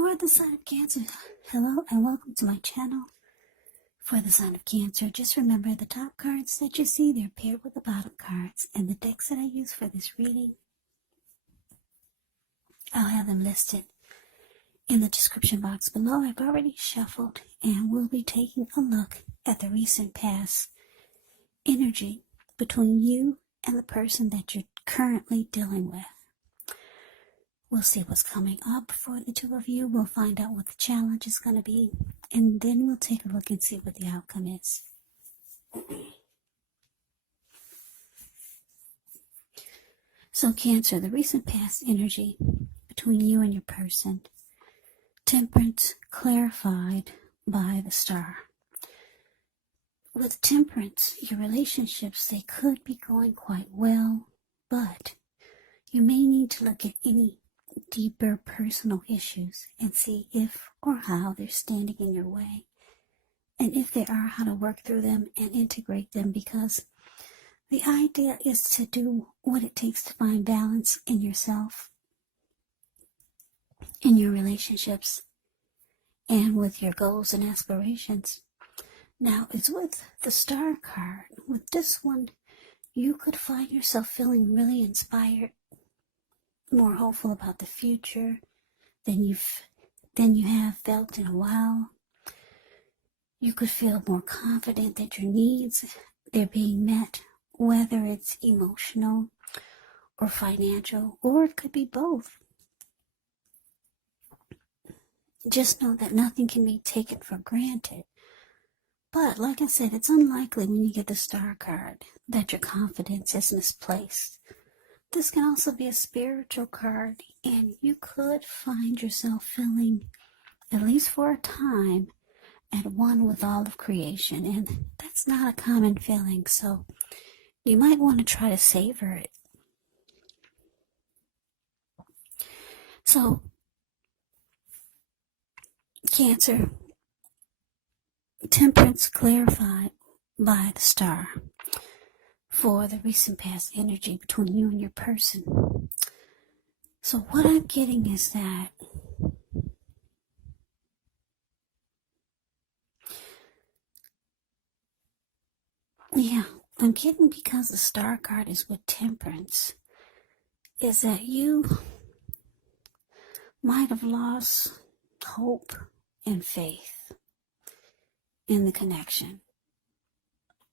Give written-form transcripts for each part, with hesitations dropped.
For the sign of Cancer, hello and welcome to my channel. For the sign of Cancer, just remember the top cards that you see, they're paired with the bottom cards, and the decks that I use for this reading, I'll have them listed in the description box below. I've already shuffled and we'll be taking a look at the recent past energy between you and the person that you're currently dealing with. We'll see what's coming up for the two of you. We'll find out what the challenge is going to be. And then we'll take a look and see what the outcome is. So Cancer, the recent past energy between you and your person. Temperance clarified by the star. With Temperance, your relationships, they could be going quite well, but you may need to look at any deeper personal issues and see if or how they're standing in your way, and if they are, how to work through them and integrate them, because the idea is to do what it takes to find balance in yourself, in your relationships, and with your goals and aspirations. Now, it's with the star card. With this one, you could find yourself feeling really inspired, more hopeful about the future than you have felt in a while. You could feel more confident that your needs, they're being met, whether it's emotional or financial, or it could be both. Just know that nothing can be taken for granted. But like I said, it's unlikely when you get the star card that your confidence is misplaced. This can also be a spiritual card, and you could find yourself feeling, at least for a time, at one with all of creation. And that's not a common feeling, so you might want to try to savor it. So, Cancer, Temperance clarified by the star for the recent past energy between you and your person. So what I'm getting is that I'm getting, because the star card is with Temperance, is that you might have lost hope and faith in the connection.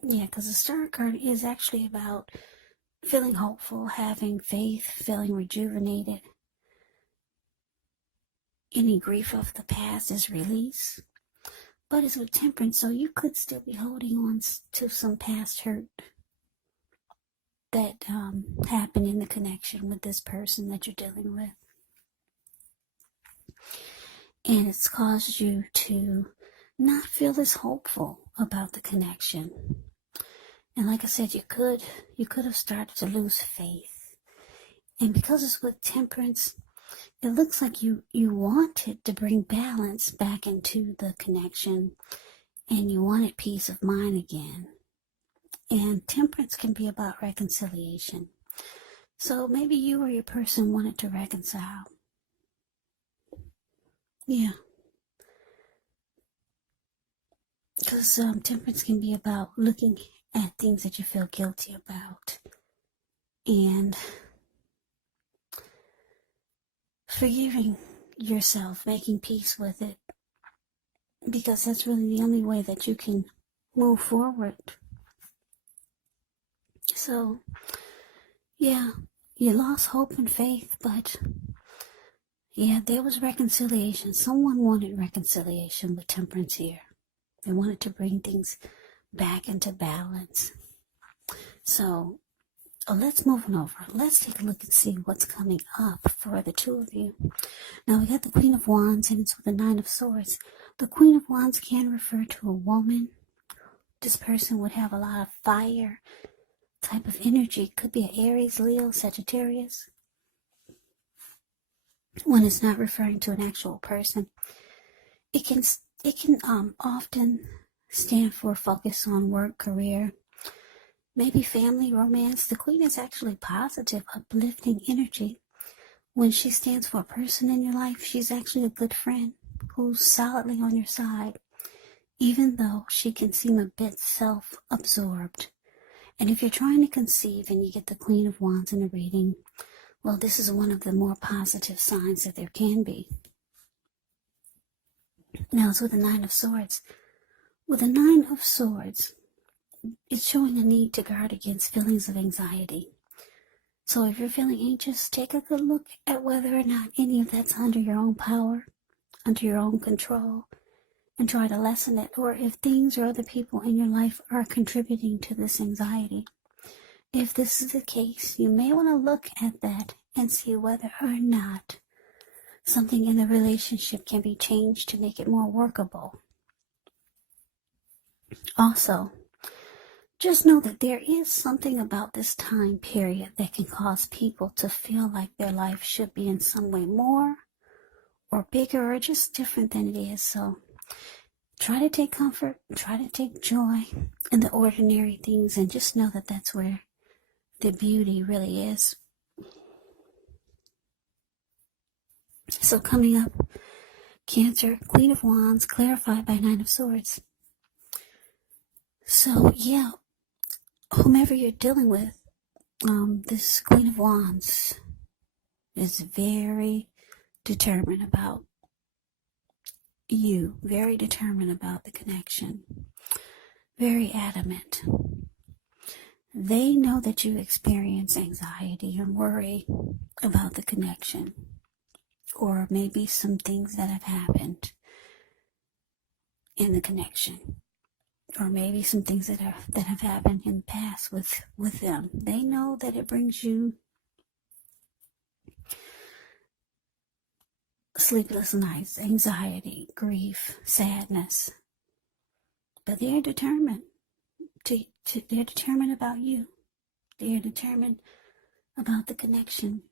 Yeah, because the star card is actually about feeling hopeful, having faith, feeling rejuvenated. Any grief of the past is released. But it's with Temperance, so you could still be holding on to some past hurt that happened in the connection with this person that you're dealing with. And it's caused you to not feel as hopeful about the connection. And like I said, you could have started to lose faith. And because it's with Temperance, it looks like you wanted to bring balance back into the connection, and you wanted peace of mind again. And Temperance can be about reconciliation. So maybe you or your person wanted to reconcile. Yeah. Because Temperance can be about looking at things that you feel guilty about and forgiving yourself, making peace with it, because that's really the only way that you can move forward. So, yeah, you lost hope and faith, but yeah, there was reconciliation. Someone wanted reconciliation with Temperance here. They wanted to bring things back into balance. So, let's move on over. Let's take a look and see what's coming up for the two of you. Now, we got the Queen of Wands, and it's with the Nine of Swords. The Queen of Wands can refer to a woman. This person would have a lot of fire type of energy. Could be an Aries, Leo, Sagittarius. When it's not referring to an actual person, it can often stand for focus on work, career, maybe family, romance. The Queen is actually positive, uplifting energy. When she stands for a person in your life, she's actually a good friend who's solidly on your side, even though she can seem a bit self-absorbed. And if you're trying to conceive and you get the Queen of Wands in a reading, well, this is one of the more positive signs that there can be. Now it's with the Nine of Swords. With the Nine of Swords, it's showing a need to guard against feelings of anxiety. So if you're feeling anxious, take a good look at whether or not any of that's under your own power, under your own control, and try to lessen it, or if things or other people in your life are contributing to this anxiety. If this is the case, you may want to look at that and see whether or not something in the relationship can be changed to make it more workable. Also, just know that there is something about this time period that can cause people to feel like their life should be in some way more or bigger or just different than it is. So try to take comfort, try to take joy in the ordinary things, and just know that that's where the beauty really is. So coming up, Cancer, Queen of Wands, clarified by Nine of Swords. So yeah, whomever you're dealing with, this Queen of Wands is very determined about you, very determined about the connection, very adamant. They know that you experience anxiety and worry about the connection, or maybe some things that have happened in the connection, or maybe some things that have happened in the past with them. They know that it brings you sleepless nights, anxiety, grief, sadness. But they're determined they're determined about you. They're determined about the connection.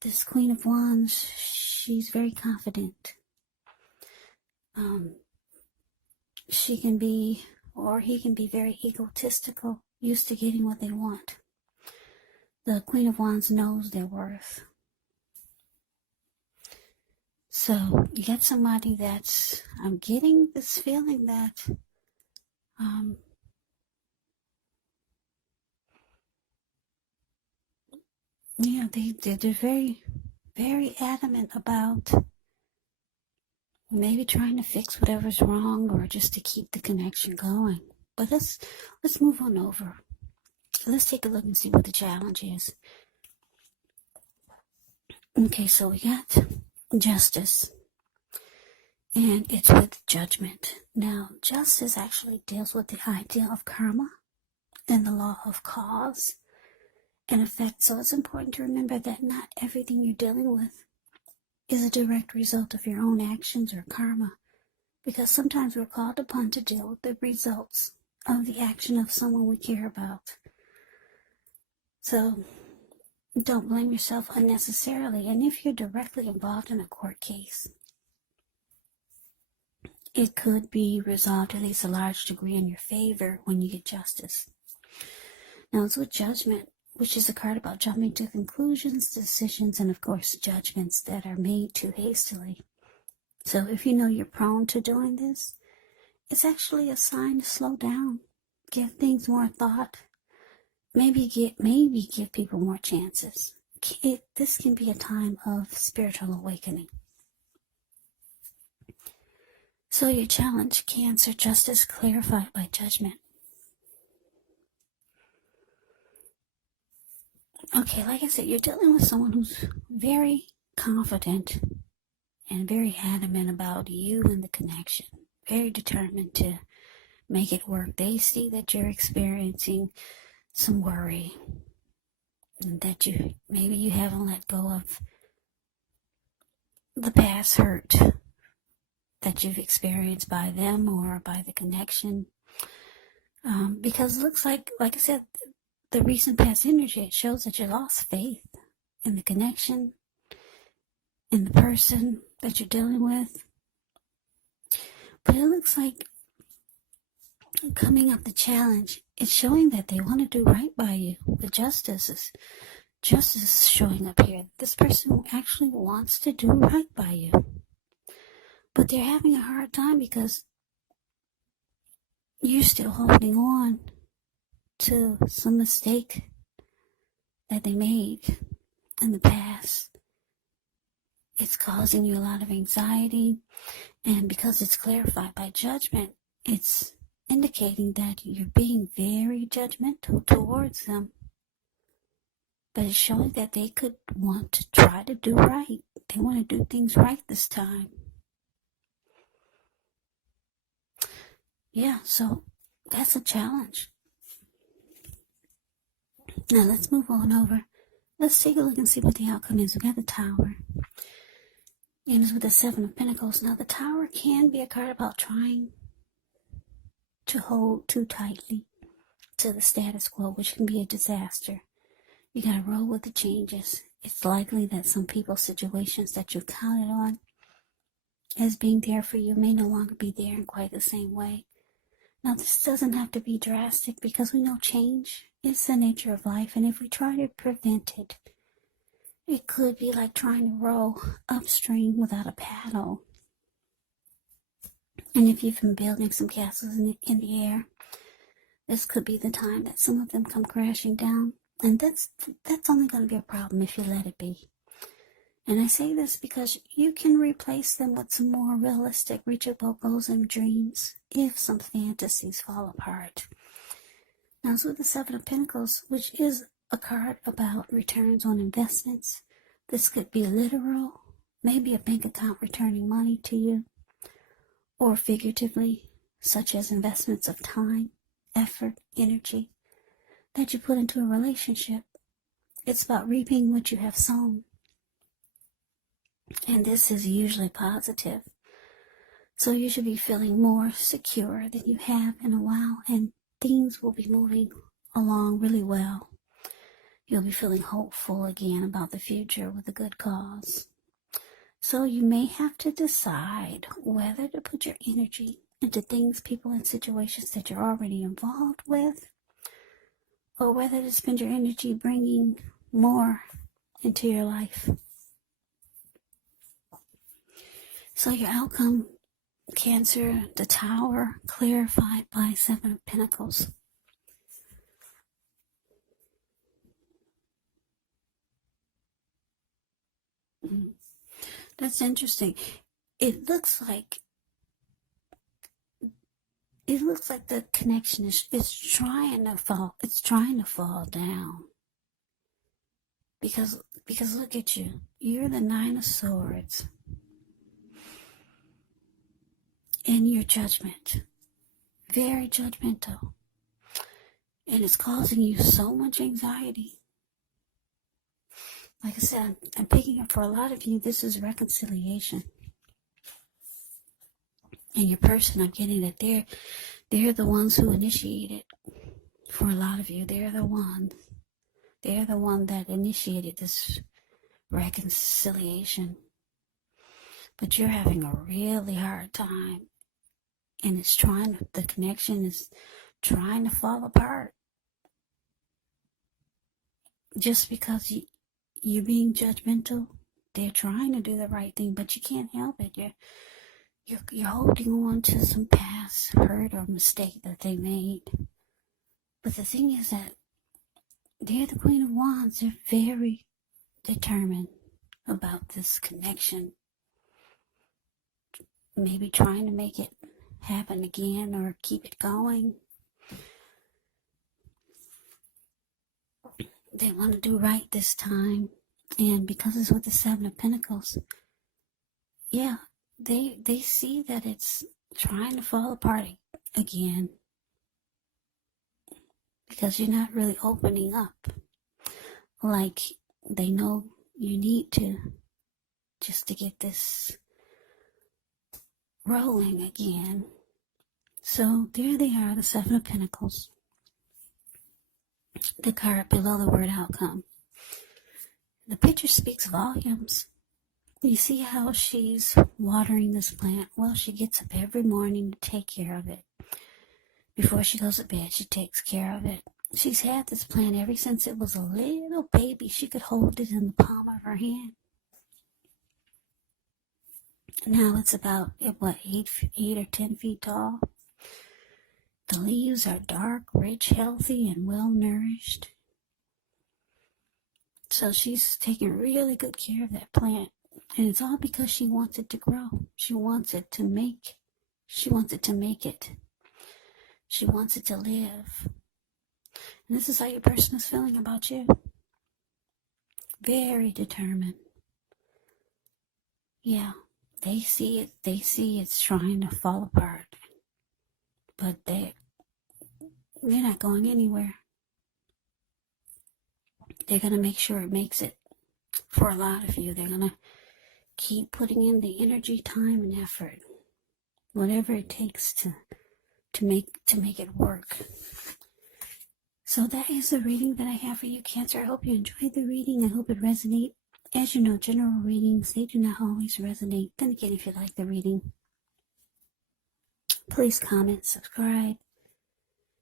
This Queen of Wands, she's very confident. She can be, or he can be, very egotistical, used to getting what they want. The Queen of Wands knows their worth. So you get somebody that's, I'm getting this feeling that they're very, very adamant about maybe trying to fix whatever's wrong or just to keep the connection going. But let's move on over. Let's take a look and see what the challenge is. Okay, so we got Justice, and it's with Judgment. Now, Justice actually deals with the idea of karma and the law of cause and effect. So it's important to remember that not everything you're dealing with is a direct result of your own actions or karma, because sometimes we're called upon to deal with the results of the action of someone we care about. So don't blame yourself unnecessarily. And if you're directly involved in a court case, it could be resolved at least a large degree in your favor when you get justice. Now it's with Judgment, which is a card about jumping to conclusions, decisions, and of course judgments that are made too hastily. So if you know you're prone to doing this, it's actually a sign to slow down, give things more thought, maybe give people more chances. This can be a time of spiritual awakening. So your challenge, Cancer, Justice clarified by Judgment. Okay, like I said, you're dealing with someone who's very confident and very adamant about you and the connection. Very determined to make it work. They see that you're experiencing some worry, and that maybe you haven't let go of the past hurt that you've experienced by them or by the connection. Because it looks like I said, the recent past energy, it shows that you lost faith in the connection, in the person that you're dealing with. But it looks like coming up the challenge, it's showing that they want to do right by you. The Justice is justice is showing up here. This person actually wants to do right by you. But they're having a hard time because you're still holding on to some mistake that they made in the past. It's causing you a lot of anxiety, and because it's clarified by judgment, it's indicating that you're being very judgmental towards them. But it's showing that they could want to try to do right. They want to do things right this time. Yeah, so that's a challenge. Now let's move on over. Let's take a look and see what the outcome is. We got the Tower. And it's with the Seven of Pentacles. Now the Tower can be a card about trying to hold too tightly to the status quo, which can be a disaster. You gotta roll with the changes. It's likely that some people's situations that you counted on as being there for you may no longer be there in quite the same way. Now this doesn't have to be drastic because we know change is the nature of life, and if we try to prevent it, it could be like trying to row upstream without a paddle. And if you've been building some castles in the air, this could be the time that some of them come crashing down. And that's only going to be a problem if you let it be. And I say this because you can replace them with some more realistic, reachable goals and dreams if some fantasies fall apart. Now it's with the Seven of Pentacles, which is a card about returns on investments. This could be literal, maybe a bank account returning money to you, or figuratively, such as investments of time, effort, energy that you put into a relationship. It's about reaping what you have sown. And this is usually positive. So you should be feeling more secure than you have in a while, and things will be moving along really well. You'll be feeling hopeful again about the future with a good cause. So you may have to decide whether to put your energy into things, people, and situations that you're already involved with, or whether to spend your energy bringing more into your life. So your outcome, Cancer, the Tower, clarified by Seven of Pentacles. That's interesting. It looks like the connection is trying to fall. It's trying to fall down. Because look at you. You're the Nine of Swords. And your judgment. Very judgmental. And it's causing you so much anxiety. Like I said, I'm picking up for a lot of you, this is reconciliation. And your person, I'm getting that they're the ones who initiated. For a lot of you, they're the one that initiated this reconciliation. But you're having a really hard time. And the connection is trying to fall apart. Just because you're being judgmental, they're trying to do the right thing, but you can't help it. You're holding on to some past hurt or mistake that they made. But the thing is that they're the Queen of Wands. They're very determined about this connection. Maybe trying to make it happen again or keep it going. They want to do right this time. And because it's with the Seven of Pentacles, yeah, they see that it's trying to fall apart again. Because you're not really opening up like they know you need to, just to get this rolling again. So there they are, the Seven of Pentacles. The card below the word outcome. The picture speaks volumes. You see how she's watering this plant? Well, she gets up every morning to take care of it. Before she goes to bed, she takes care of it. She's had this plant ever since it was a little baby. She could hold it in the palm of her hand. Now it's about, what, 8 or 10 feet tall. The leaves are dark, rich, healthy, and well nourished. So she's taking really good care of that plant. And it's all because she wants it to grow. She wants it to make it. She wants it to live. And this is how your person is feeling about you. Very determined. Yeah, they see it. They see it's trying to fall apart. But they're not going anywhere. They're going to make sure it makes it. For a lot of you, they're going to keep putting in the energy, time, and effort. Whatever it takes to make it work. So that is the reading that I have for you, Cancer. I hope you enjoyed the reading. I hope it resonates. As you know, general readings, they do not always resonate. Then again, if you like the reading, please comment, subscribe,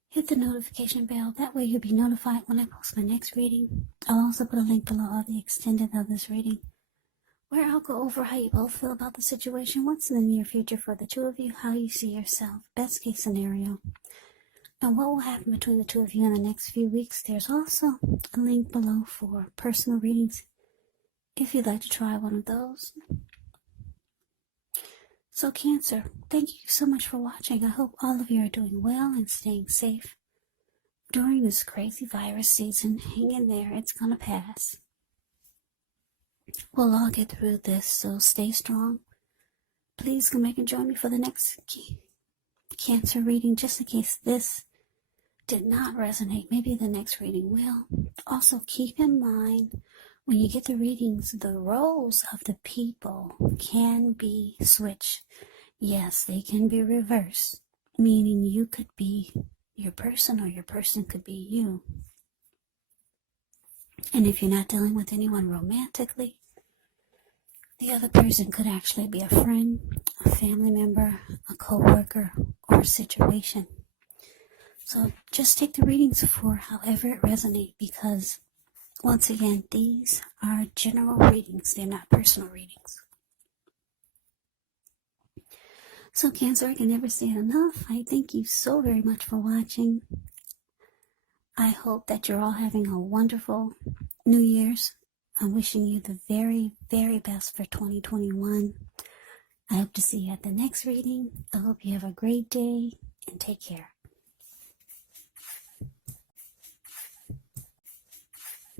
hit the notification bell. That way you'll be notified when I post my next reading. I'll also put a link below of the extended of this reading, where I'll go over how you both feel about the situation, what's in the near future for the two of you, how you see yourself, best case scenario, and what will happen between the two of you in the next few weeks. There's also a link below for personal readings, if you'd like to try one of those. So Cancer, thank you so much for watching. I hope all of you are doing well and staying safe during this crazy virus season. Hang in there, it's gonna pass. We'll all get through this, so stay strong. Please come back and join me for the next Cancer reading, just in case this did not resonate. Maybe the next reading will. Also, keep in mind, when you get the readings, the roles of the people can be switched. Yes, they can be reversed, meaning you could be your person or your person could be you. And if you're not dealing with anyone romantically, the other person could actually be a friend, a family member, a co-worker, or a situation. So just take the readings for however it resonates, because once again, these are general readings. They're not personal readings. So Cancer, I can never say it enough. I thank you so very much for watching. I hope that you're all having a wonderful New Year's. I'm wishing you the very, very best for 2021. I hope to see you at the next reading. I hope you have a great day and take care.